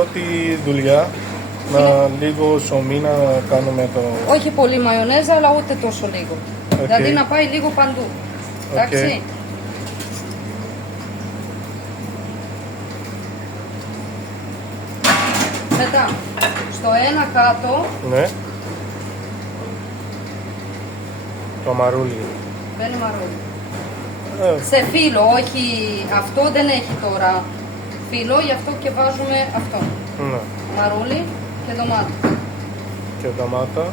Πρώτη δουλειά, λίγο ψωμί να κάνουμε το... Όχι πολύ μαϊονέζα, αλλά ούτε τόσο λίγο. Δηλαδή να πάει λίγο παντού. Εντάξει. Μετά, στο ένα κάτω... Ναι. Το μαρούλι. Μπαίνει μαρούλι. Σε φύλλο, όχι... Αυτό δεν έχει τώρα φύλλο, γι' αυτό και βάζουμε αυτό. Ναι. Μαρούλι και ντομάτα. Και ντομάτα.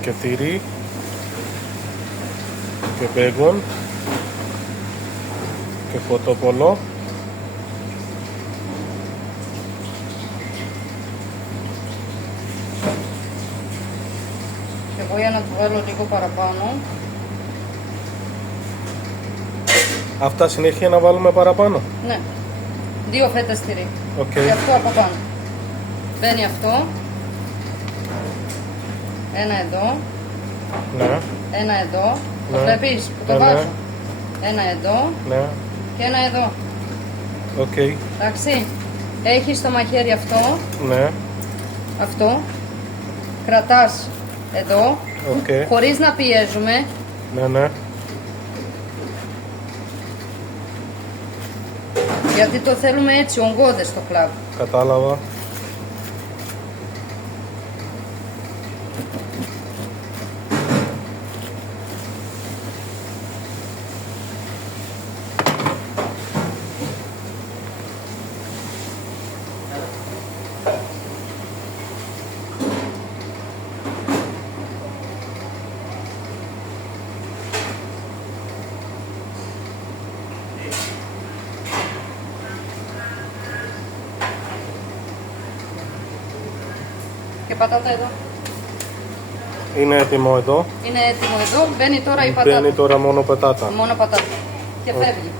Και τυρί. Και μπέγον. Και κοτόπολο. Και εγώ για να του βάλω λίγο παραπάνω. Αυτά συνέχεια να βάλουμε παραπάνω. Ναι. 2 φέτες τυρί. Και αυτό από πάνω. Μπαίνει αυτό. Ένα εδώ. Ναι. Ένα εδώ. Ναι. Το βλέπεις που το βάζω. Ένα εδώ. Ναι. Και ένα εδώ. Εντάξει. Έχεις το μαχαίρι αυτό. Ναι. Αυτό. Κρατάς εδώ. Χωρίς να πιέζουμε. Ναι. Γιατί το θέλουμε έτσι ογκώδες το κλαμπ. Κατάλαβα. Και πατάτα εδώ. Είναι έτοιμο εδώ. Είναι έτοιμο εδώ. Μπαίνει τώρα η πατάτα. Μπαίνει τώρα μόνο πατάτα. Μόνο πατάτα. Και φεύγει.